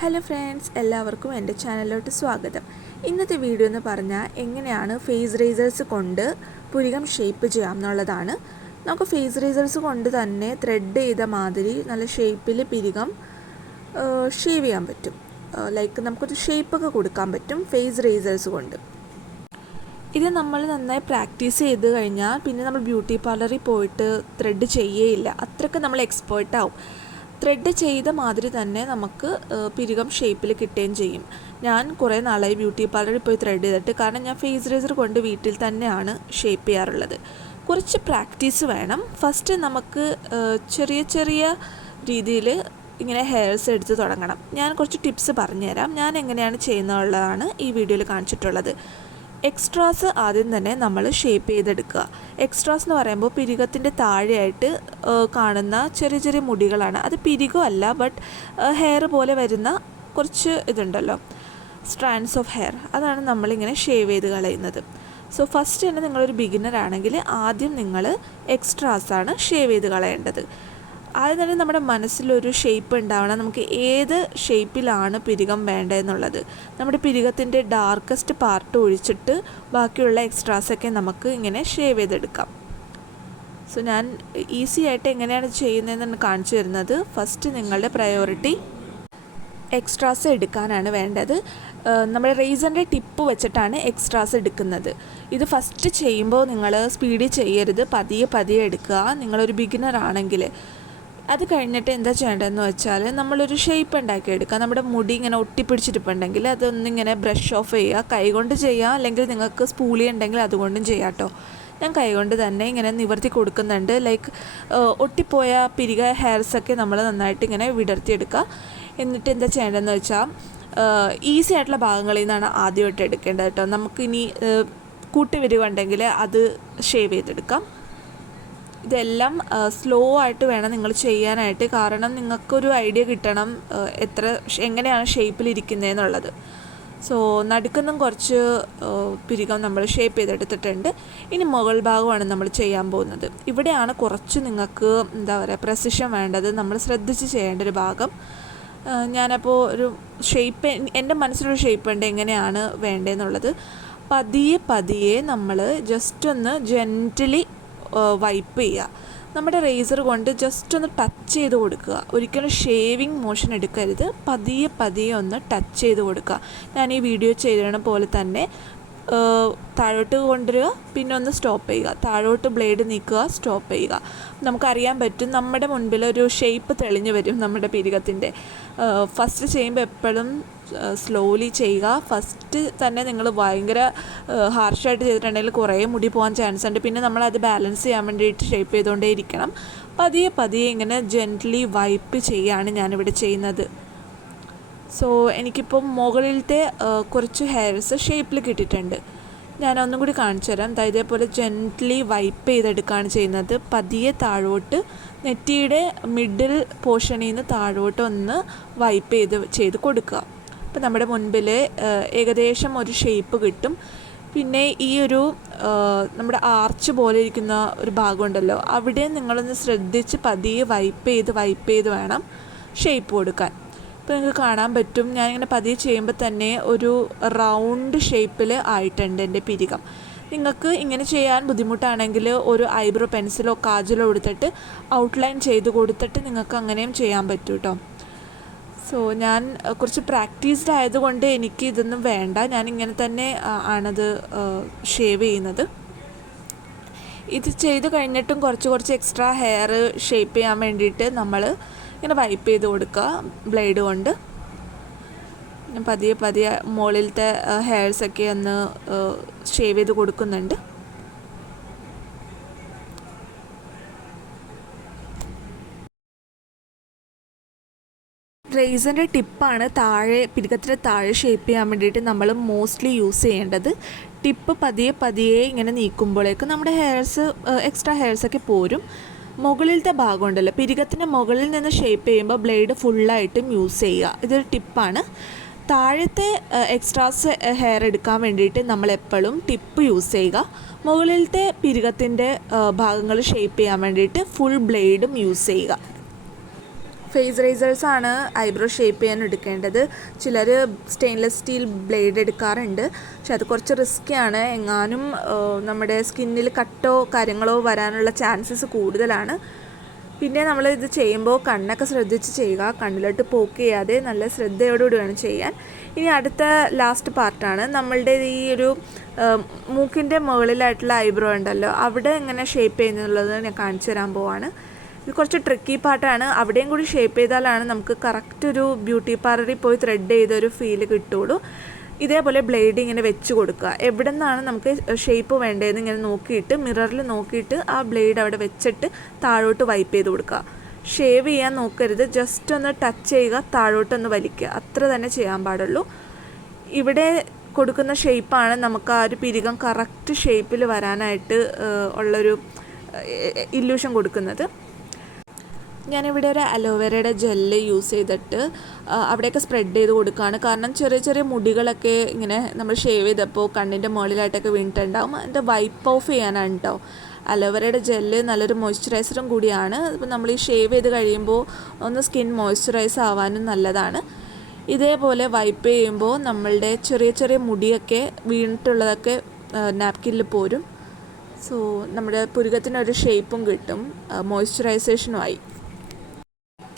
Hello friends എല്ലാവർക്കും എന്റെ ചാനലിലോട്ട് സ്വാഗതം. ഇന്നത്തെ വീഡിയോ എന്ന് പറഞ്ഞാൽ എങ്ങനെയാണ് ഫേസ് റേസേഴ്സ് കൊണ്ട് പുരികം ഷേപ്പ് ചെയ്യാം എന്നുള്ളതാണ്. നമുക്ക് ഫേസ് റേസേഴ്സ് കൊണ്ട് തന്നെ ത്രെഡ് ചെയ്ത മാതിരി നല്ല ഷേപ്പിൽ പിരികം ഷേവ് ചെയ്യാൻ പറ്റും. ലൈക്ക് നമുക്കൊരു ഷേപ്പൊക്കെ കൊടുക്കാൻ പറ്റും ഫേസ് റേസേഴ്സ് കൊണ്ട്. ഇത് നമ്മൾ നന്നായി പ്രാക്ടീസ് ചെയ്ത് കഴിഞ്ഞാൽ പിന്നെ നമ്മൾ ബ്യൂട്ടി പാർലറിൽ പോയിട്ട് ത്രെഡ് ചെയ്യേയില്ല. അത്രയ്ക്ക് നമ്മൾ എക്സ്പേർട്ട് ആവും. ത്രെഡ് ചെയ്ത മാതിരി തന്നെ നമുക്ക് പിരികം ഷേപ്പിൽ കിട്ടുകയും ചെയ്യും. ഞാൻ കുറേ നാളായി ബ്യൂട്ടി പാർലറിൽ പോയി ത്രെഡ് ചെയ്തിട്ട് കാരണം ഞാൻ ഫേസ് റേസർ കൊണ്ട് വീട്ടിൽ തന്നെയാണ് ഷേപ്പ് ചെയ്യാറുള്ളത്. കുറച്ച് പ്രാക്ടീസ് വേണം. ഫസ്റ്റ് നമുക്ക് ചെറിയ ചെറിയ രീതിയിൽ ഇങ്ങനെ ഹെയർസ് എടുത്ത് തുടങ്ങണം. ഞാൻ കുറച്ച് ടിപ്സ് പറഞ്ഞുതരാം. ഞാൻ എങ്ങനെയാണ് ചെയ്യുന്നതുള്ളതാണ് ഈ വീഡിയോയിൽ കാണിച്ചിട്ടുള്ളത്. എക്സ്ട്രാസ് ആദ്യം തന്നെ നമ്മൾ ഷേപ്പ് ചെയ്തെടുക്കുക. എക്സ്ട്രാസ് എന്ന് പറയുമ്പോൾ പിരികത്തിന്റെ താഴെയായിട്ട് കാണുന്ന ചെറിയ ചെറിയ മുടികളാണ്. അത് പിരികോ അല്ല ബട്ട് ഹെയർ പോലെ വരുന്ന കുറച്ച് ഇതുണ്ടല്ലോ. സ്ട്രാൻഡ്സ് ഓഫ് ഹെയർ അതാണ് നമ്മളിങ്ങനെ ഷേവ് ചെയ്ത് കളയുന്നത്. സോ ഫസ്റ്റ് തന്നെ നിങ്ങളൊരു ബിഗിനർ ആണെങ്കിൽ ആദ്യം നിങ്ങൾ എക്സ്ട്രാസാണ് ഷേവ് ചെയ്ത് കളയേണ്ടത്. ആദ്യം തന്നെ നമ്മുടെ മനസ്സിലൊരു ഷേപ്പ് ഉണ്ടാവണം. നമുക്ക് ഏത് ഷേപ്പിലാണ് പിരികം വേണ്ടതെന്നുള്ളത്. നമ്മുടെ പിരികത്തിന്റെ ഡാർക്കസ്റ്റ് പാർട്ട് ഒഴിച്ചിട്ട് ബാക്കിയുള്ള എക്സ്ട്രാസൊക്കെ നമുക്ക് ഇങ്ങനെ ഷേവ് ചെയ്തെടുക്കാം. സോ ഞാൻ ഈസി ആയിട്ട് എങ്ങനെയാണ് ചെയ്യുന്നതെന്ന് കാണിച്ചു തരുന്നത്. ഫസ്റ്റ് നിങ്ങളുടെ പ്രയോറിറ്റി എക്സ്ട്രാസ് എടുക്കാനാണ് വേണ്ടത്. നമ്മുടെ റേസറിന്റെ ടിപ്പ് വെച്ചിട്ടാണ് എക്സ്ട്രാസ് എടുക്കുന്നത്. ഇത് ഫസ്റ്റ് ചെയ്യുമ്പോൾ നിങ്ങൾ സ്പീഡിൽ ചെയ്യരുത്. പതിയെ പതിയെ എടുക്കുക. നിങ്ങളൊരു ബിഗിനർ ആണെങ്കിൽ അത് കഴിഞ്ഞിട്ട് എന്താ ചെയ്യേണ്ടതെന്ന് വെച്ചാൽ നമ്മളൊരു ഷേപ്പ് ഉണ്ടാക്കിയെടുക്കുക നമ്മുടെ മുടി ഇങ്ങനെ ഒട്ടിപ്പിടിച്ചിട്ടുണ്ടെങ്കിൽ അതൊന്നിങ്ങനെ ബ്രഷ് ഓഫ് ചെയ്യുക. കൈകൊണ്ട് ചെയ്യുക അല്ലെങ്കിൽ നിങ്ങൾക്ക് സ്പൂളി ഉണ്ടെങ്കിൽ അതുകൊണ്ടും ചെയ്യാം കേട്ടോ ഞാൻ കൈകൊണ്ട് തന്നെ ഇങ്ങനെ നിവർത്തി കൊടുക്കുന്നുണ്ട്. ലൈക്ക് ഒട്ടിപ്പോയ പിരിക ഹെയർസൊക്കെ നമ്മൾ നന്നായിട്ട് ഇങ്ങനെ വിടർത്തിയെടുക്കുക. എന്നിട്ട് എന്താ ചെയ്യേണ്ടതെന്ന് വെച്ചാൽ ഈസി ആയിട്ടുള്ള ഭാഗങ്ങളിൽ നിന്നാണ് ആദ്യമായിട്ട് എടുക്കേണ്ടത് കേട്ടോ നമുക്കിനി കൂട്ടി വരികയുണ്ടെങ്കിൽ അത് ഷേവ് ചെയ്തെടുക്കാം. ഇതെല്ലാം സ്ലോ ആയിട്ട് വേണം നിങ്ങൾ ചെയ്യാനായിട്ട്. കാരണം നിങ്ങൾക്കൊരു ഐഡിയ കിട്ടണം എത്ര എങ്ങനെയാണ് ഷേപ്പിൽ ഷേപ്പിലിരിക്കുന്നതെന്നുള്ളത് സോ നടുക്കുന്നും കുറച്ച് പിരികം നമ്മൾ ഷേപ്പ് ചെയ്തെടുത്തിട്ടുണ്ട്. ഇനി മുകൾ ഭാഗമാണ് നമ്മൾ ചെയ്യാൻ പോകുന്നത്. ഇവിടെയാണ് കുറച്ച് നിങ്ങൾക്ക് എന്താ പറയുക പ്രസിഷൻ വേണ്ടത്. നമ്മൾ ശ്രദ്ധിച്ച് ചെയ്യേണ്ട ഒരു ഭാഗം. ഞാനപ്പോൾ ഒരു ഷേപ്പ് എന്റെ മനസ്സിലൊരു ഷേപ്പ് ഉണ്ട് എങ്ങനെയാണ് വേണ്ടതെന്നുള്ളത്. പതിയെ പതിയെ നമ്മൾ ജസ്റ്റ് ഒന്ന് ജെന്റലി വൈപ്പ് ചെയ്യുക. നമ്മുടെ റേസർ കൊണ്ട് ജസ്റ്റ് ഒന്ന് ടച്ച് ചെയ്ത് കൊടുക്കുക. ഒരിക്കലും ഷേവിങ് മോഷൻ എടുക്കരുത്. പതിയെ പതിയെ ഒന്ന് ടച്ച് ചെയ്ത് കൊടുക്കുക. ഞാൻ ഈ വീഡിയോ ചെയ്തിരുന്ന പോലെ തന്നെ താഴോട്ട് കൊണ്ടുവരിക പിന്നെ ഒന്ന് സ്റ്റോപ്പ് ചെയ്യുക. താഴോട്ട് ബ്ലേഡ് നീക്കുക സ്റ്റോപ്പ് ചെയ്യുക. നമുക്കറിയാൻ പറ്റും നമ്മുടെ മുൻപിൽ ഒരു ഷേപ്പ് തെളിഞ്ഞു വരും നമ്മുടെ പിരികത്തിന്റെ. ഫസ്റ്റ് ചെയ്യുമ്പോൾ എപ്പോഴും സ്ലോലി ചെയ്യുക. ഫസ്റ്റ് തന്നെ നിങ്ങൾ ഭയങ്കര ഹാർഷായിട്ട് ചെയ്തിട്ടുണ്ടെങ്കിൽ കുറേ മുടി പോകാൻ ചാൻസ് ഉണ്ട്. പിന്നെ നമ്മൾ അത് ബാലൻസ് ചെയ്യാൻ വേണ്ടിയിട്ട് ഷേപ്പ് ചെയ്തുകൊണ്ടേ ഇരിക്കണം. പതിയെ പതിയെ ഇങ്ങനെ ജെന്റലി വൈപ്പ് ചെയ്യുകയാണ് ഞാനിവിടെ ചെയ്യുന്നത്. സോ എനിക്കിപ്പം മുകളിലത്തെ കുറച്ച് ഹെയർസ് ഷേപ്പിൽ കിട്ടിയിട്ടുണ്ട്. ഞാൻ ഒന്നും കൂടി കാണിച്ചു തരാം. ഇതേപോലെ ജെന്റ്ലി വൈപ്പ് ചെയ്തെടുക്കുകയാണ് ചെയ്യുന്നത്. പതിയെ താഴോട്ട് നെറ്റിയുടെ മിഡിൽ പോർഷനിൽ നിന്ന് താഴോട്ട് ഒന്ന് വൈപ്പ് ചെയ്ത് ചെയ്ത് കൊടുക്കുക. അപ്പം നമ്മുടെ മുൻപിൽ ഏകദേശം ഒരു ഷേപ്പ് കിട്ടും. പിന്നെ ഈ ഒരു നമ്മുടെ ആർച്ച് പോലെ ഇരിക്കുന്ന ഒരു ഭാഗമുണ്ടല്ലോ അവിടെ നിങ്ങളൊന്ന് ശ്രദ്ധിച്ച് പതിയെ വൈപ്പ് ചെയ്ത് വൈപ്പ് ചെയ്ത് വേണം ഷേപ്പ് കൊടുക്കാൻ. ഇപ്പോൾ നിങ്ങൾക്ക് കാണാൻ പറ്റും. ഞാനിങ്ങനെ പതിയെ ചെയ്യുമ്പോൾ തന്നെ ഒരു റൗണ്ട് ഷേപ്പിൽ ആയിട്ടുണ്ട് എന്റെ പിരികം. നിങ്ങൾക്ക് ഇങ്ങനെ ചെയ്യാൻ ബുദ്ധിമുട്ടാണെങ്കിൽ ഒരു ഐബ്രോ പെൻസിലോ കാജലോ എടുത്തിട്ട് ഔട്ട്ലൈൻ ചെയ്ത് കൊടുത്തിട്ട് നിങ്ങൾക്ക് അങ്ങനെയും ചെയ്യാൻ പറ്റും കേട്ടോ സോ ഞാൻ കുറച്ച് പ്രാക്ടീസ്ഡ് ആയതുകൊണ്ട് എനിക്ക് ഇതൊന്നും വേണ്ട. ഞാൻ ഇങ്ങനെ തന്നെ ആണത് ഷേവ് ചെയ്യുന്നത്. ഇത് ചെയ്ത് കഴിഞ്ഞിട്ടും കുറച്ച് കുറച്ച് എക്സ്ട്രാ ഹെയർ ഷേപ്പ് ചെയ്യാൻ വേണ്ടിയിട്ട് നമ്മൾ ഇങ്ങനെ വൈപ്പ് ചെയ്ത് കൊടുക്കുക ബ്ലേഡ് കൊണ്ട്. പതിയെ പതിയെ മുകളിലത്തെ ഹെയർസൊക്കെ ഒന്ന് ഷേവ് ചെയ്ത് കൊടുക്കുന്നുണ്ട്. റേസറിന്റെ ടിപ്പാണ് താഴെ പിരികത്തിന്റെ താഴെ ഷേപ്പ് ചെയ്യാൻ വേണ്ടിയിട്ട് നമ്മൾ മോസ്റ്റ്ലി യൂസ് ചെയ്യേണ്ടത്. ടിപ്പ് പതിയെ പതിയെ ഇങ്ങനെ നീക്കുമ്പോഴേക്കും നമ്മുടെ ഹെയർസ് എക്സ്ട്രാ ഹെയർസൊക്കെ പോരും. മുകളിലത്തെ ഭാഗം ഉണ്ടല്ലോ പിരികത്തിന് മുകളിൽ നിന്ന് ഷേപ്പ് ചെയ്യുമ്പോൾ ബ്ലേഡ് ഫുള്ളായിട്ടും യൂസ് ചെയ്യുക. ഇതൊരു ടിപ്പാണ് താഴത്തെ എക്സ്ട്രാസ് ഹെയർ എടുക്കാൻ വേണ്ടിയിട്ട് നമ്മൾ എപ്പോഴും ടിപ്പ് യൂസ് ചെയ്യുക. മുകളിലത്തെ പിരികത്തിന്റെ ഭാഗങ്ങൾ ഷേപ്പ് ചെയ്യാൻ വേണ്ടിയിട്ട് ഫുൾ ബ്ലേഡും യൂസ് ചെയ്യുക. ഫേസ് റൈസേഴ്സ് ആണ് ഐബ്രോ ഷേപ്പ് ചെയ്യാൻ എടുക്കേണ്ടത്. ചിലർ സ്റ്റെയിൻലെസ് സ്റ്റീൽ ബ്ലേഡ് എടുക്കാറുണ്ട്. പക്ഷെ അത് കുറച്ച് റിസ്ക്കിയാണ് എങ്ങാനും നമ്മുടെ സ്കിന്നിൽ കട്ടോ കാര്യങ്ങളോ വരാനുള്ള ചാൻസസ് കൂടുതലാണ്. പിന്നെ നമ്മൾ ഇത് ചെയ്യുമ്പോൾ കണ്ണൊക്കെ ശ്രദ്ധിച്ച് ചെയ്യുക. കണ്ണിലോട്ട് പോക്ക് ചെയ്യാതെ നല്ല ശ്രദ്ധയോടുകൂടി വേണം ചെയ്യാൻ. ഇനി അടുത്ത ലാസ്റ്റ് പാർട്ടാണ് നമ്മളുടെ ഈ ഒരു മൂക്കിന്റെ മുകളിലായിട്ടുള്ള ഐബ്രോ ഉണ്ടല്ലോ. അവിടെ എങ്ങനെ ഷേപ്പ് ചെയ്യുന്നുള്ളത് ഞാൻ കാണിച്ചു തരാൻ പോവാണ്. ഇത് കുറച്ച് ട്രിക്കി പാർട്ടാണ് അവിടെയും കൂടി ഷേപ്പ് ചെയ്താലാണ് നമുക്ക് കറക്റ്റ് ഒരു ബ്യൂട്ടി പാർലറിൽ പോയി ത്രെഡ് ചെയ്തൊരു ഫീൽ കിട്ടുള്ളൂ. ഇതേപോലെ ബ്ലേഡ് ഇങ്ങനെ വെച്ച് കൊടുക്കുക. എവിടെ നിന്നാണ് നമുക്ക് ഷേപ്പ് വേണ്ടതെന്ന് ഇങ്ങനെ നോക്കിയിട്ട് മിററിൽ നോക്കിയിട്ട് ആ ബ്ലേഡ് അവിടെ വെച്ചിട്ട് താഴോട്ട് വൈപ്പ് ചെയ്ത് കൊടുക്കുക. ഷേവ് ചെയ്യാൻ നോക്കരുത്. ജസ്റ്റ് ഒന്ന് ടച്ച് ചെയ്യുക താഴോട്ടൊന്ന് വലിക്കുക. അത്ര തന്നെ ചെയ്യാൻ പാടുള്ളൂ. ഇവിടെ കൊടുക്കുന്ന ഷേപ്പാണ് നമുക്ക് ആ ഒരു പിരികം കറക്റ്റ് ഷേപ്പിൽ വരാനായിട്ട് ഉള്ളൊരു ഇല്യൂഷൻ കൊടുക്കുന്നത്. ഞാനിവിടെ ഒരു അലോവേരയുടെ ജെല്ല് യൂസ് ചെയ്തിട്ട് അവിടെയൊക്കെ സ്പ്രെഡ് ചെയ്ത് കൊടുക്കുകയാണ് കാരണം ചെറിയ ചെറിയ മുടികളൊക്കെ ഇങ്ങനെ നമ്മൾ ഷേവ് ചെയ്തപ്പോൾ കണ്ണിന്റെ മുകളിലായിട്ടൊക്കെ വീണിട്ടുണ്ടാവും. അതിന്റെ വൈപ്പ് ഓഫ് ചെയ്യാനാണ് കേട്ടോ അലോവേരയുടെ ജെല്ല് നല്ലൊരു മോയ്സ്ചറൈസറും കൂടിയാണ്. ഇപ്പം നമ്മൾ ഈ ഷേവ് ചെയ്ത് കഴിയുമ്പോൾ ഒന്ന് സ്കിൻ മോയ്സ്ചറൈസ് ആവാനും നല്ലതാണ്. ഇതേപോലെ വൈപ്പ് ചെയ്യുമ്പോൾ നമ്മളുടെ ചെറിയ ചെറിയ മുടിയൊക്കെ വീണിട്ടുള്ളതൊക്കെ നാപ്കിനിൽ പോരും. സോ നമ്മുടെ പുരുകത്തിനൊരു ഷേപ്പും കിട്ടും. മോയ്സ്ചറൈസേഷനുമായി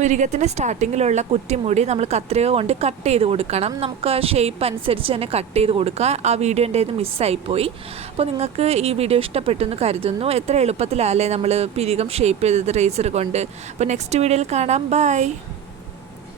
പുരികത്തിന്റെ സ്റ്റാർട്ടിങ്ങിലുള്ള കുറ്റിമുടി നമ്മൾ കത്രിക കൊണ്ട് കട്ട് ചെയ്ത് കൊടുക്കണം. നമുക്ക് ഷേപ്പ് അനുസരിച്ച് തന്നെ കട്ട് ചെയ്ത് കൊടുക്കുക. ആ വീഡിയോ എന്റെ ഇത് മിസ്സായിപ്പോയി അപ്പോൾ നിങ്ങൾക്ക് ഈ വീഡിയോ ഇഷ്ടപ്പെട്ടു എന്ന് കരുതുന്നു. എത്ര എളുപ്പത്തിലല്ലേ നമ്മൾ പിരികം ഷേപ്പ് ചെയ്തത് റേസർ കൊണ്ട്. അപ്പോൾ നെക്സ്റ്റ് വീഡിയോയിൽ കാണാം. ബൈ